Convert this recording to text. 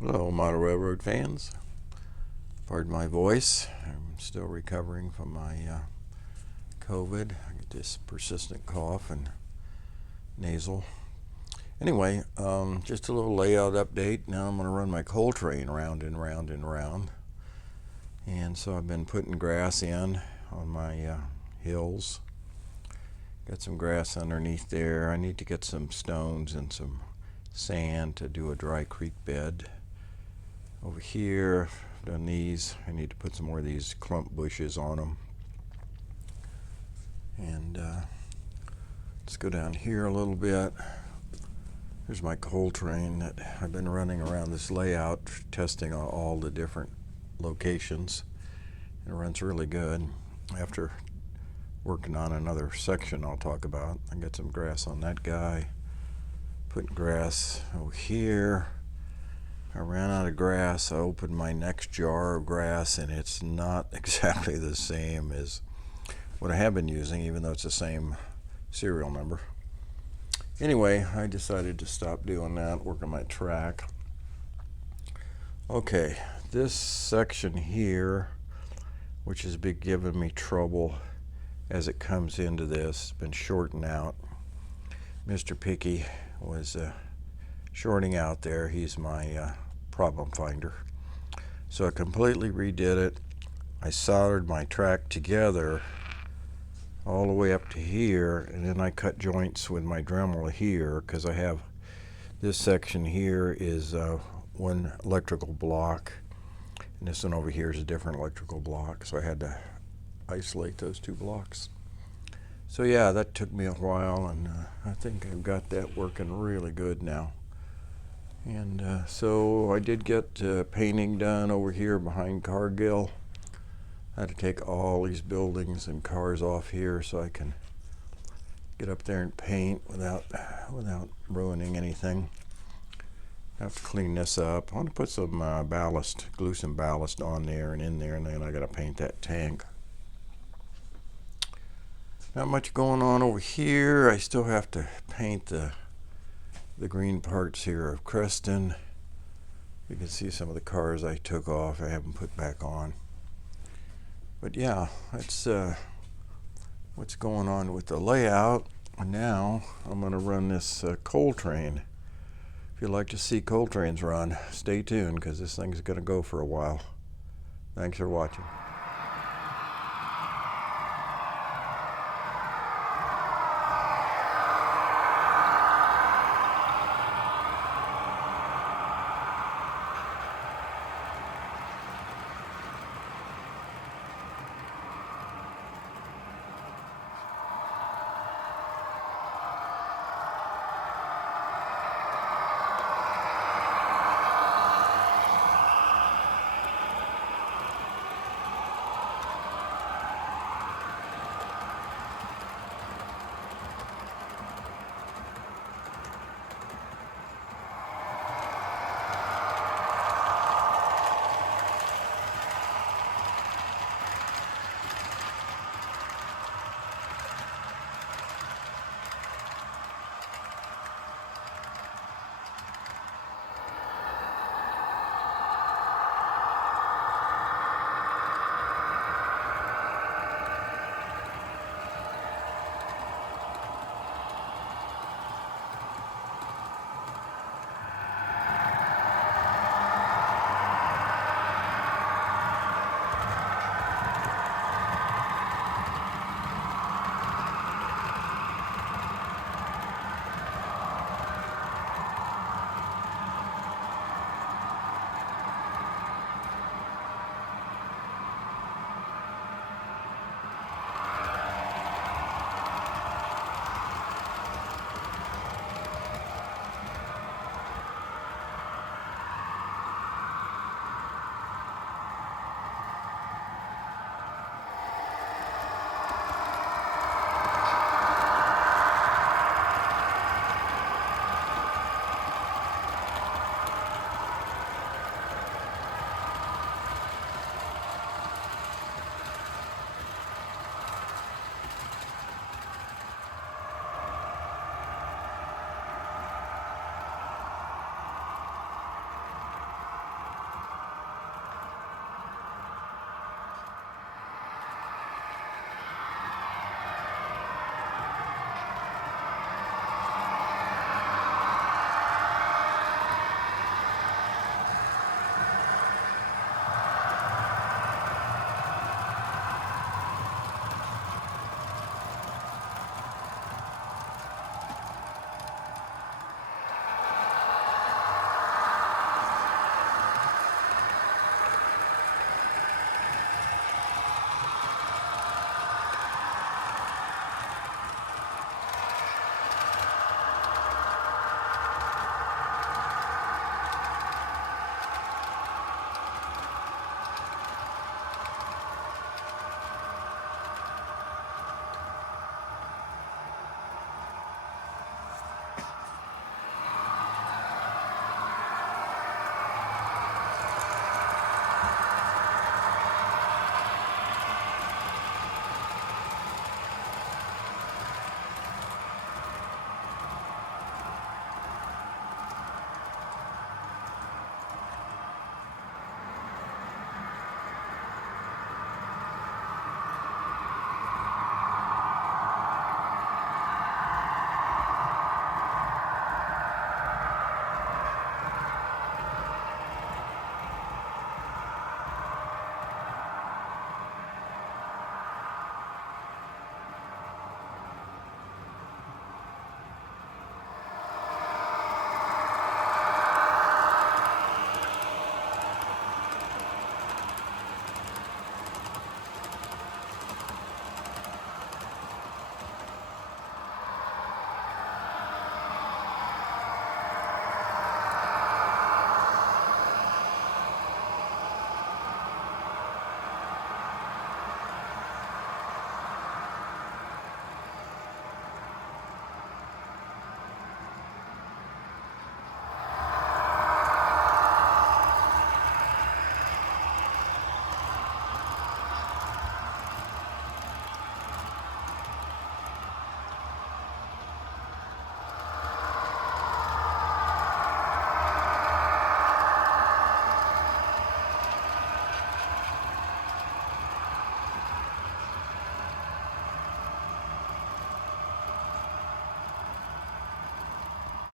Hello, Model Railroad fans. Pardon my voice. I'm still recovering from my COVID. I get this persistent cough and nasal. Anyway, just a little layout update. Now I'm going to run my coal train round and round and round. And so I've been putting grass in on my hills. Got some grass underneath there. I need to get some stones and some sand to do a dry creek bed. Over here, I've done these. I need to put some more of these clump bushes on them. And let's go down here a little bit. There's my coal train that I've been running around this layout, testing all the different locations. It runs really good. After working on another section I'll talk about, I got some grass on that guy. Putting grass over here. I ran out of grass. I opened my next jar of grass and it's not exactly the same as what I have been using, even though it's the same serial number. Anyway, I decided to stop doing that, work on my track. Okay, this section here, which has been giving me trouble as it comes into this, been shorting out. Mr. Picky was shorting out there. He's my problem finder. So I completely redid it. I soldered my track together all the way up to here, and then I cut joints with my Dremel here, because I have this section here is one electrical block, and this one over here is a different electrical block, so I had to isolate those two blocks. So yeah, that took me a while, and I think I've got that working really good now. And so I did get painting done over here behind Cargill. I had to take all these buildings and cars off here so I can get up there and paint without ruining anything. I have to clean this up. I want to put some ballast, glue some ballast on there and in there, and then I got to paint that tank. Not much going on over here. I still have to paint the green parts here of Creston. You can see some of the cars I took off I haven't put back on. But yeah, that's what's going on with the layout. Now I'm going to run this coal train. If you'd like to see coal trains run, stay tuned, because this thing's going to go for a while. Thanks for watching.